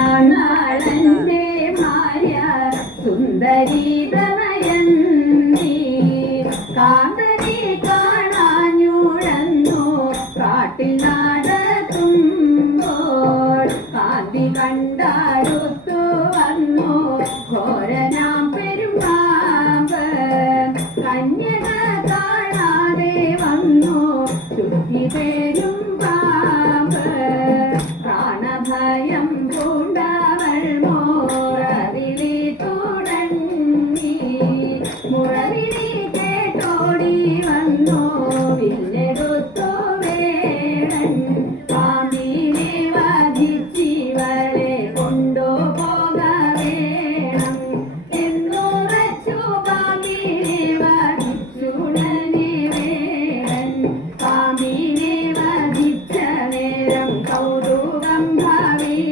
വീരനാളന്റെ മാര്യ സുന്ദരീതമയന്തി കാന്തനെ കാണാഞ്ഞൂഴന്നു കാട്ടിനാട തുമ്പോൾ കാതി കണ്ടാടുത്തു വന്നു ഘോരനാം പെരുമാമ്പ് കന്യക കാണാതെ വന്നു ചുറ്റി പേരും I mean.